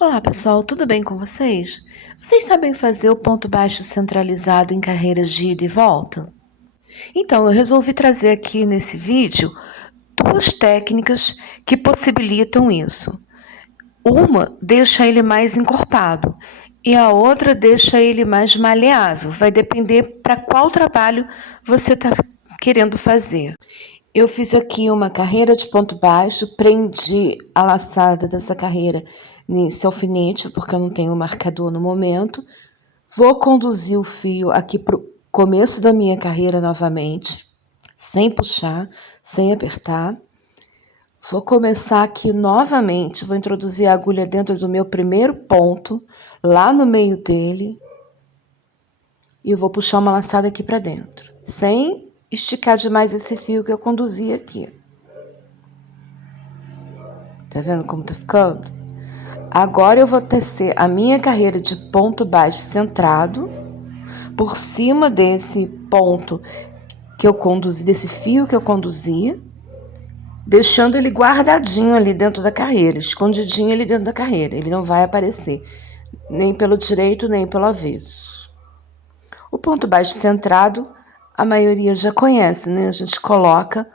Olá pessoal, tudo bem com vocês? Vocês sabem fazer o ponto baixo centralizado em carreiras de ida e volta? Então, eu resolvi trazer aqui nesse vídeo duas técnicas que possibilitam isso. Uma deixa ele mais encorpado e a outra deixa ele mais maleável. Vai depender para qual trabalho você está querendo fazer. Eu fiz aqui uma carreira de ponto baixo, prendi a laçada dessa carreira nesse alfinete, porque eu não tenho marcador no momento. Vou conduzir o fio aqui para o começo da minha carreira novamente, sem puxar, sem apertar. Vou começar aqui novamente, vou introduzir a agulha dentro do meu primeiro ponto, lá no meio dele, e eu vou puxar uma laçada aqui para dentro, sem esticar demais esse fio que eu conduzi aqui. Tá vendo como tá ficando? Agora eu vou tecer a minha carreira de ponto baixo centrado por cima desse ponto que eu conduzi, desse fio que eu conduzi, deixando ele guardadinho ali dentro da carreira, escondidinho ali dentro da carreira. Ele não vai aparecer nem pelo direito nem pelo avesso. O ponto baixo centrado, a maioria já conhece, né? A gente coloca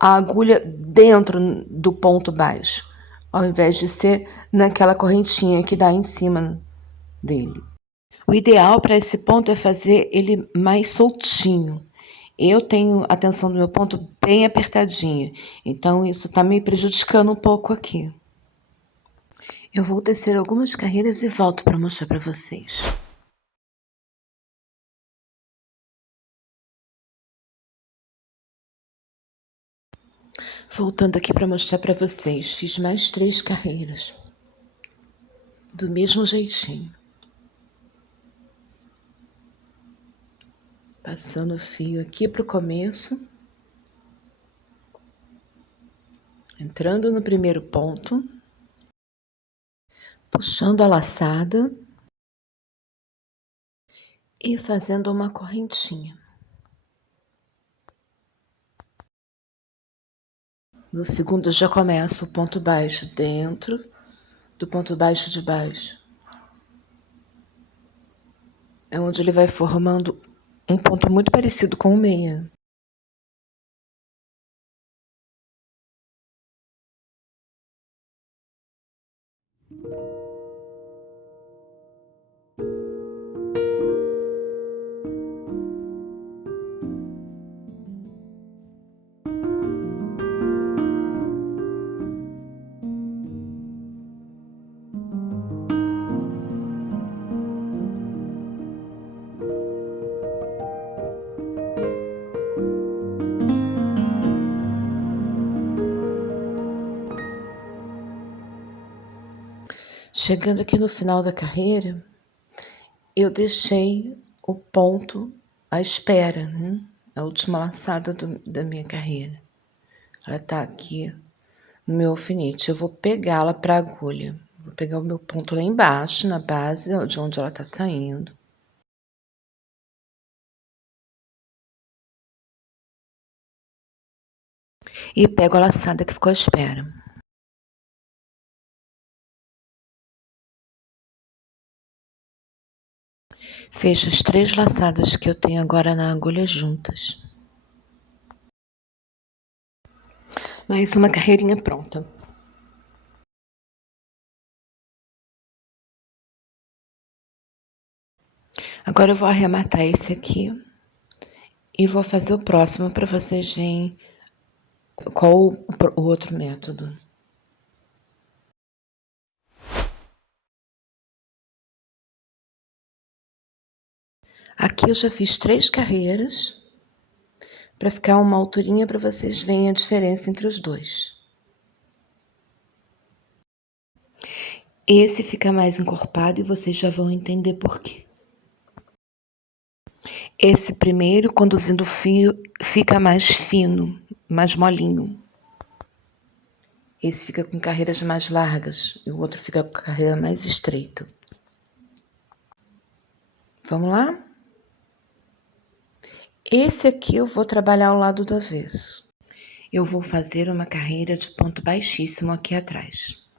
a agulha dentro do ponto baixo, ao invés de ser naquela correntinha que dá em cima dele. O ideal para esse ponto é fazer ele mais soltinho. Eu tenho a tensão do meu ponto bem apertadinha, então isso está me prejudicando um pouco aqui. Eu vou tecer algumas carreiras e volto para mostrar para vocês. Voltando aqui para mostrar para vocês, fiz mais 3 carreiras, do mesmo jeitinho. Passando o fio aqui para o começo, entrando no primeiro ponto, puxando a laçada e fazendo uma correntinha. No segundo, já começo o ponto baixo dentro do ponto baixo de baixo. É onde ele vai formando um ponto muito parecido com o meia. Chegando aqui no final da carreira, eu deixei o ponto à espera, né? A última laçada da minha carreira. Ela tá aqui no meu alfinete. Eu vou pegá-la para a agulha. Vou pegar o meu ponto lá embaixo, na base de onde ela tá saindo. E pego a laçada que ficou à espera. Fecho as 3 laçadas que eu tenho agora na agulha juntas. Mais uma carreirinha pronta. Agora eu vou arrematar esse aqui e vou fazer o próximo para vocês verem qual o outro método. Aqui eu já fiz 3 carreiras para ficar uma alturinha para vocês verem a diferença entre os dois. Esse fica mais encorpado e vocês já vão entender por quê. Esse primeiro, conduzindo o fio, fica mais fino, mais molinho. Esse fica com carreiras mais largas e o outro fica com carreira mais estreita. Vamos lá? Esse aqui eu vou trabalhar ao lado do avesso. Eu vou fazer uma carreira de ponto baixíssimo aqui atrás.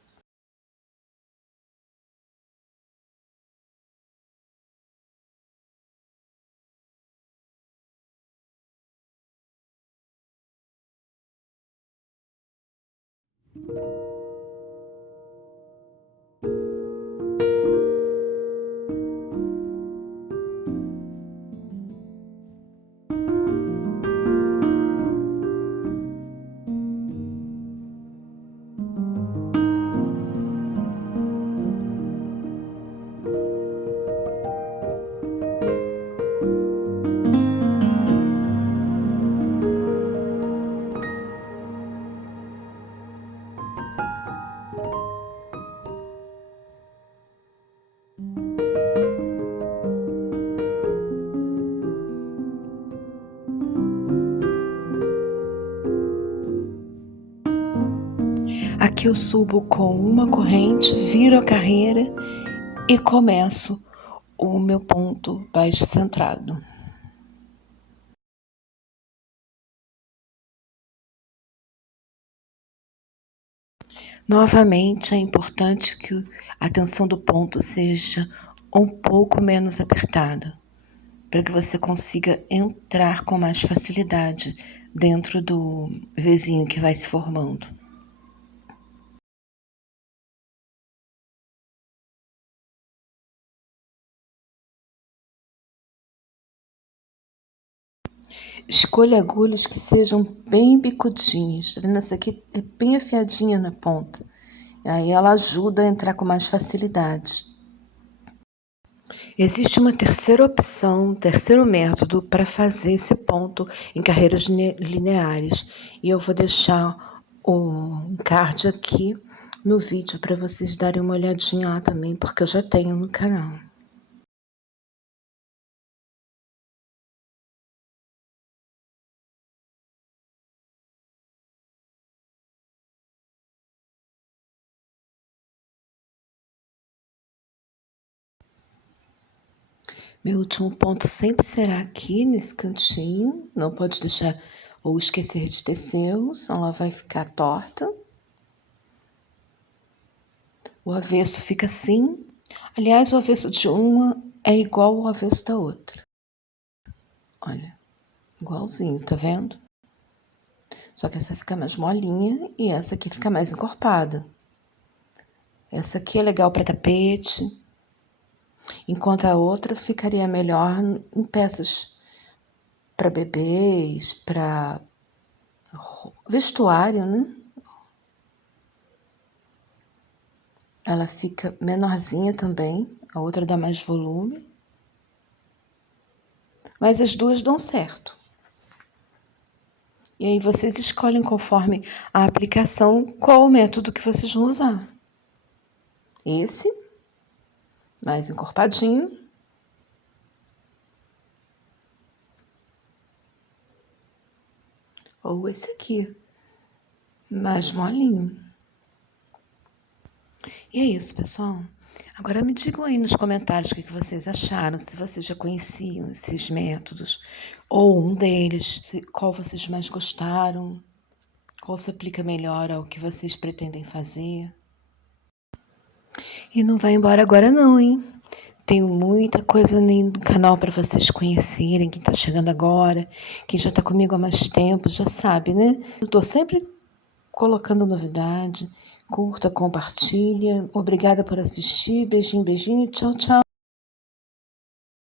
Aqui eu subo com uma corrente, viro a carreira e começo o meu ponto baixo centrado. Novamente, é importante que a tensão do ponto seja um pouco menos apertada, para que você consiga entrar com mais facilidade dentro do vizinho que vai se formando. Escolha agulhas que sejam bem bicudinhas. Tá vendo? Essa aqui é bem afiadinha na ponta. Aí ela ajuda a entrar com mais facilidade. Existe uma terceira opção, um terceiro método para fazer esse ponto em carreiras lineares. E eu vou deixar o card aqui no vídeo para vocês darem uma olhadinha lá também, porque eu já tenho no canal. Meu último ponto sempre será aqui nesse cantinho. Não pode deixar ou esquecer de tecê-lo, senão ela vai ficar torta. O avesso fica assim. Aliás, o avesso de uma é igual ao avesso da outra. Olha, igualzinho, tá vendo? Só que essa fica mais molinha e essa aqui fica mais encorpada. Essa aqui é legal para tapete, enquanto a outra ficaria melhor em peças para bebês, para vestuário, né? Ela fica menorzinha também, a outra dá mais volume. Mas as duas dão certo. E aí vocês escolhem conforme a aplicação qual o método que vocês vão usar. Esse, mais encorpadinho. Ou esse aqui, mais molinho. E é isso, pessoal. Agora me digam aí nos comentários o que vocês acharam, se vocês já conheciam esses métodos, ou um deles, qual vocês mais gostaram, qual se aplica melhor ao que vocês pretendem fazer. E não vai embora agora não, hein? Tenho muita coisa no canal para vocês conhecerem, quem está chegando agora, quem já está comigo há mais tempo, já sabe, né? Eu estou sempre colocando novidade. Curta, compartilha. Obrigada por assistir. Beijinho, beijinho. Tchau, tchau.